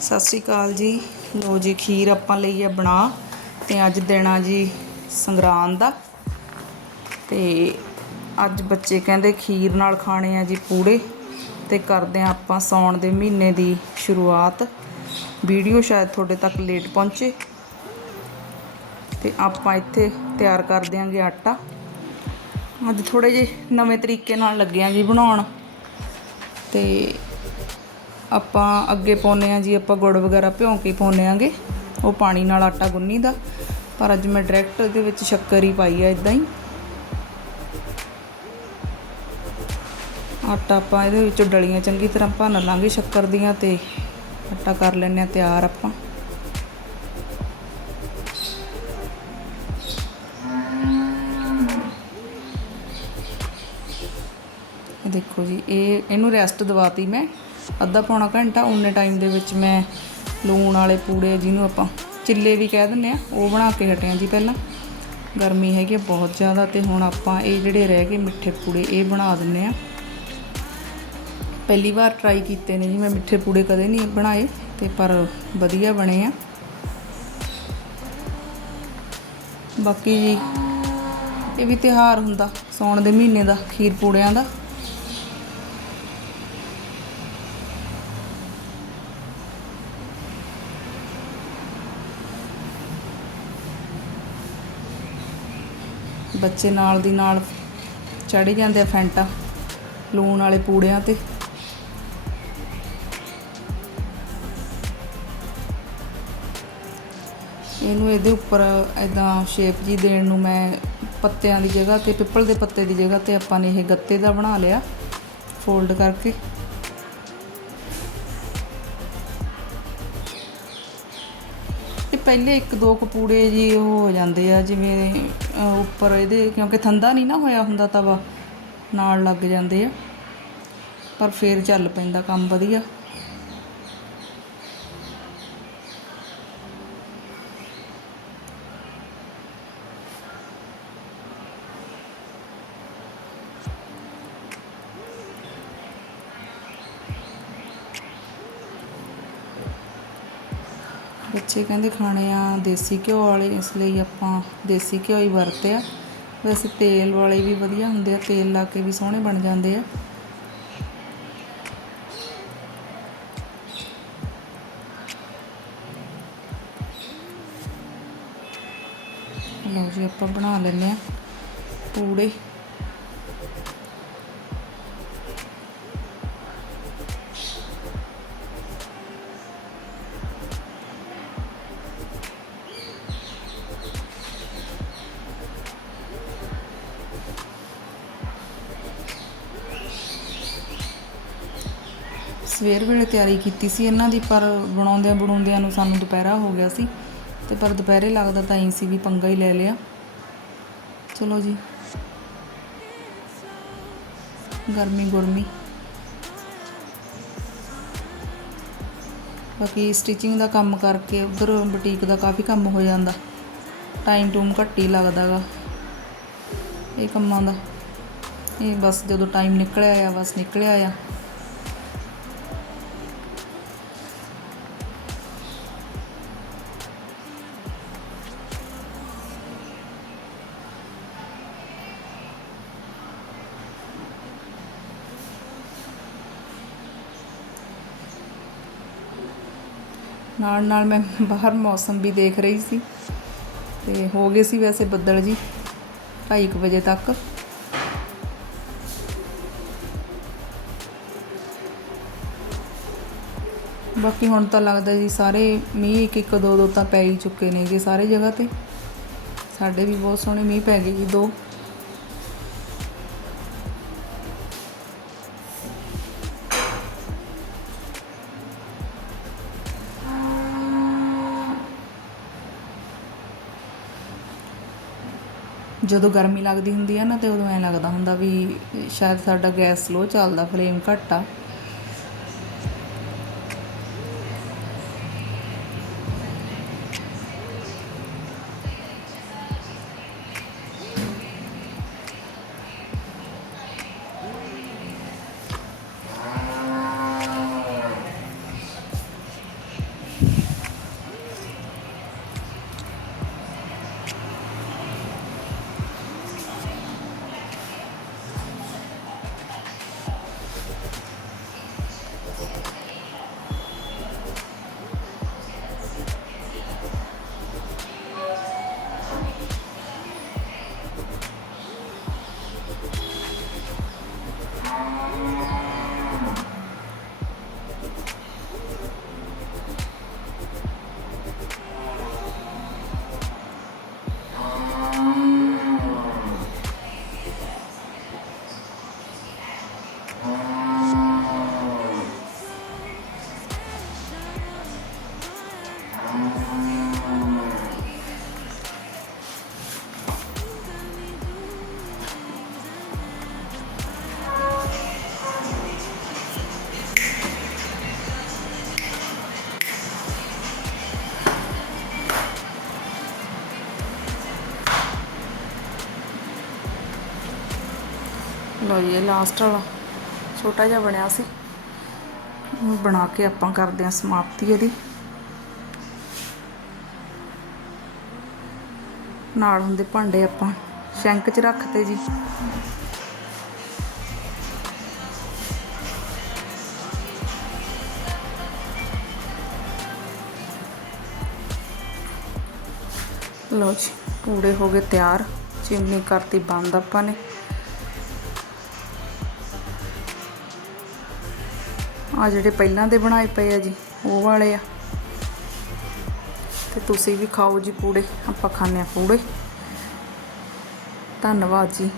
ਸਤਿ ਸ਼੍ਰੀ ਅਕਾਲ ਜੀ। ਲੋ ਜੀ, ਖੀਰ ਆਪਾਂ ਲਈ ਆ ਬਣਾ ਤੇ ਅੱਜ ਦੇਣਾ ਜੀ ਸੰਗਰਾਂਦ ਦਾ। ਤੇ ਅੱਜ ਬੱਚੇ ਕਹਿੰਦੇ ਖੀਰ ਨਾਲ ਖਾਣੇ ਆ ਜੀ ਪੂੜੇ। ਤੇ ਕਰਦੇ ਆ ਆਪਾਂ ਸੌਣ ਦੇ ਮਹੀਨੇ ਦੀ ਸ਼ੁਰੂਆਤ। ਵੀਡੀਓ ਸ਼ਾਇਦ ਤੁਹਾਡੇ ਤੱਕ ਲੇਟ ਪਹੁੰਚੇ। ਤੇ ਆਪਾਂ ਇੱਥੇ ਤਿਆਰ ਕਰ ਦਿਆਂਗੇ ਆਟਾ। ਅੱਜ ਥੋੜੇ ਜਿਹੇ ਨਵੇਂ ਤਰੀਕੇ ਨਾਲ ਲੱਗਿਆ ਜੀ ਬਣਾਉਣ। ਤੇ ਆਪਾਂ ਅੱਗੇ ਪਾਉਂਦੇ ਆ ਜੀ, ਆਪਾਂ ਗੁੜ ਵਗੈਰਾ ਭਿਉਂ ਕੇ ਪਾਉਂਦੇ ਆਂਗੇ ਉਹ ਪਾਣੀ ਨਾਲ ਆਟਾ ਗੁੰਨੀ ਦਾ ਪਰ ਅੱਜ ਮੈਂ ਡਾਇਰੈਕਟ ਇਹਦੇ ਵਿੱਚ ਸ਼ੱਕਰ ਹੀ ਪਾਈ ਆ ਇਦਾਂ ਹੀ। ਆਟਾ ਆਪਾਂ ਇਹਦੇ ਵਿੱਚ ਡਲੀਆਂ ਚੰਗੀ ਤਰ੍ਹਾਂ ਭੰਨ ਲਾਂਗੇ ਸ਼ੱਕਰ ਦੀਆਂ ਤੇ ਆਟਾ ਕਰ ਲੈਣੇ ਆ ਤਿਆਰ ਆਪਾਂ। ਦੇਖੋ ਜੀ, ਇਹ ਇਹਨੂੰ ਰੈਸਟ ਦਵਾਤੀ ਮੈਂ। ਅੱਧਾ ਪੌਣਾ ਘੰਟਾ ਉਨੇ ਟਾਈਮ ਦੇ ਵਿੱਚ ਮੈਂ ਲੂਣ ਵਾਲੇ ਪੂੜੇ ਜਿਹਨੂੰ ਆਪਾਂ ਚਿੱਲੇ ਵੀ ਕਹਿ ਦਿੰਦੇ ਆ, ਉਹ ਬਣਾ ਕੇ ਹਟਿਆ ਜੀ ਪਹਿਲਾਂ। ਗਰਮੀ ਹੈਗੀ ਆ ਬਹੁਤ ਜ਼ਿਆਦਾ ਤੇ ਹੁਣ ਆਪਾਂ ਇਹ ਜਿਹੜੇ ਰਹਿ ਗਏ ਮਿੱਠੇ ਪੂੜੇ, ਇਹ ਬਣਾ ਦਿੰਨੇ ਆ। ਪਹਿਲੀ ਵਾਰ ਟਰਾਈ ਕੀਤੇ ਨੇ ਜੀ, ਮੈਂ ਮਿੱਠੇ ਪੂੜੇ ਕਦੇ ਨਹੀਂ ਬਣਾਏ ਤੇ ਪਰ ਵਧੀਆ ਬਣੇ ਆ। ਬਾਕੀ ਜੀ, ਇਹ ਵੀ ਤਿਉਹਾਰ ਹੁੰਦਾ ਸੌਣ ਦੇ ਮਹੀਨੇ ਦਾ, ਖੀਰ ਪੂੜਿਆਂ ਦਾ। ਬੱਚੇ ਨਾਲ ਦੀ ਨਾਲ ਚੜ੍ਹ ਜਾਂਦੇ ਆ ਫੈਂਟਾ, ਲੂਣ ਵਾਲੇ ਪੂੜਿਆਂ ਤੇ। ਇਹਨੂੰ ਇਹਦੇ ਉੱਪਰ ਐਦਾਂ ਸ਼ੇਪ ਜੀ ਦੇਣ ਨੂੰ ਮੈਂ ਪੱਤਿਆਂ ਦੀ ਜਗ੍ਹਾ ਤੇ, ਪਿੱਪਲ ਦੇ ਪੱਤੇ ਦੀ ਜਗ੍ਹਾ ਤੇ ਆਪਾਂ ਨੇ ਇਹ ਗੱਤੇ ਦਾ ਬਣਾ ਲਿਆ ਫੋਲਡ ਕਰਕੇ। ਪਹਿਲੇ ਇੱਕ ਦੋ ਕਪੂੜੇ ਜੀ ਉਹ ਹੋ ਜਾਂਦੇ ਆ, ਜਿਵੇਂ ਉੱਪਰ ਇਹਦੇ, ਕਿਉਂਕਿ ਥੰਦਾ ਨਹੀਂ ਨਾ ਹੋਇਆ ਹੁੰਦਾ ਤਵਾ, ਨਾਲ ਲੱਗ ਜਾਂਦੇ ਆ। ਪਰ ਫੇਰ ਚੱਲ ਪੈਂਦਾ ਕੰਮ ਵਧੀਆ। ਬੱਚੇ ਕਹਿੰਦੇ ਖਾਣੇ ਆ ਦੇਸੀ ਘਿਓ ਵਾਲੇ, ਇਸ ਲਈ ਆਪਾਂ ਦੇਸੀ ਘਿਓ ਹੀ ਵਰਤਿਆ ਵੈਸੇ ਤੇਲ ਵਾਲੇ ਵੀ ਵਧੀਆ ਹੁੰਦੇ ਆ, ਤੇਲ ਲਾ ਕੇ ਵੀ ਸੋਹਣੇ ਬਣ ਜਾਂਦੇ ਆ। ਲਓ ਜੀ, ਆਪਾਂ ਬਣਾ ਲੈਂਦੇ ਆ ਪੂੜੇ। ਸਵੇਰ ਵੇਲੇ ਤਿਆਰੀ ਕੀਤੀ ਸੀ, ਇਹਨਾਂ ਦੀ ਪਰ ਬਣਾਉਂਦਿਆਂ ਬਣਾਉਂਦਿਆਂ ਨੂੰ ਸਾਨੂੰ ਦੁਪਹਿਰਾ ਹੋ ਗਿਆ ਸੀ ਤੇ ਪਰ ਦੁਪਹਿਰੇ ਲੱਗਦਾ ਤਾਂ ਐਂ ਸੀ ਵੀ ਪੰਗਾ ਹੀ ਲੈ ਲਿਆ। ਚਲੋ ਜੀ। ਗਰਮੀ ਗੁਰਮੀ। ਬਾਕੀ ਸਟਿਚਿੰਗ ਦਾ ਕੰਮ ਕਰਕੇ ਉਧਰ ਬੁਟੀਕ ਦਾ ਕਾਫੀ ਕੰਮ ਹੋ ਜਾਂਦਾ। ਟਾਈਮ ਟੂਮ ਘੱਟ ਹੀ ਲੱਗਦਾਗਾ ਇਹ ਕੰਮਾਂ ਦਾ। ਇਹ ਬਸ ਜਦੋਂ ਟਾਈਮ ਨਿਕਲਿਆ ਆ, ਬਸ ਨਿਕਲਿਆ ਆ। ਨਾਲ ਨਾਲ ਮੈਂ ਬਾਹਰ ਮੌਸਮ ਵੀ ਦੇਖ ਰਹੀ ਸੀ। ਤੇ ਹੋ ਗਏ ਸੀ ਵੈਸੇ ਬੱਦਲ ਜੀ 2:30 ਵਜੇ ਤੱਕ। ਬਾਕੀ ਹੁਣ ਤਾਂ ਲੱਗਦਾ ਜੀ ਸਾਰੇ ਮੀਂਹ ਇੱਕ ਇੱਕ ਦੋ ਦੋ ਤਾਂ ਪੈ ਹੀ ਚੁੱਕੇ ਨੇ ਜੀ ਸਾਰੇ ਜਗ੍ਹਾ ਤੇ। ਸਾਡੇ ਵੀ ਬਹੁਤ ਸੋਹਣੇ ਮੀਂਹ ਪੈ ਗਏ ਜੀ ਦੋ। ਜਦੋਂ ਗਰਮੀ ਲੱਗਦੀ ਹੁੰਦੀ ਆ ਨਾ ਤਾਂ ਉਦੋਂ ਐਂ ਲੱਗਦਾ ਹੁੰਦਾ ਵੀ ਸ਼ਾਇਦ ਸਾਡਾ ਗੈਸ ਸਲੋ ਚੱਲਦਾ, ਫਲੇਮ ਘੱਟ ਆ। ਲਓ ਜੀ ਇਹ ਲਾਸਟ ਵਾਲਾ। ਛੋਟਾ ਜਿਹਾ ਬਣਿਆ ਸੀ। ਬਣਾ ਕੇ ਆਪਾਂ ਕਰਦੇ ਹਾਂ ਸਮਾਪਤੀ ਇਹਦੀ। ਨਾਲ ਹੁੰਦੇ ਭਾਂਡੇ ਆਪਾਂ, ਸ਼ੈਂਕ 'ਚ ਰੱਖਤੇ ਜੀ। ਲਓ ਜੀ, ਪੂੜੇ ਹੋ ਗਏ ਤਿਆਰ। ਚਿਮਨੀ ਕਰਤੀ ਬੰਦ ਆਪਾਂ ਨੇ। ਆ ਜਿਹੜੇ ਪਹਿਲਾਂ ਦੇ ਬਣਾਏ ਪਏ ਆ ਜੀ, ਉਹ ਵਾਲੇ ਆ। ਤੇ ਤੁਸੀਂ ਵੀ ਖਾਓ ਜੀ ਪੂੜੇ, ਆਪਾਂ ਖਾਂਦੇ ਆ ਪੂੜੇ। ਧੰਨਵਾਦ ਜੀ।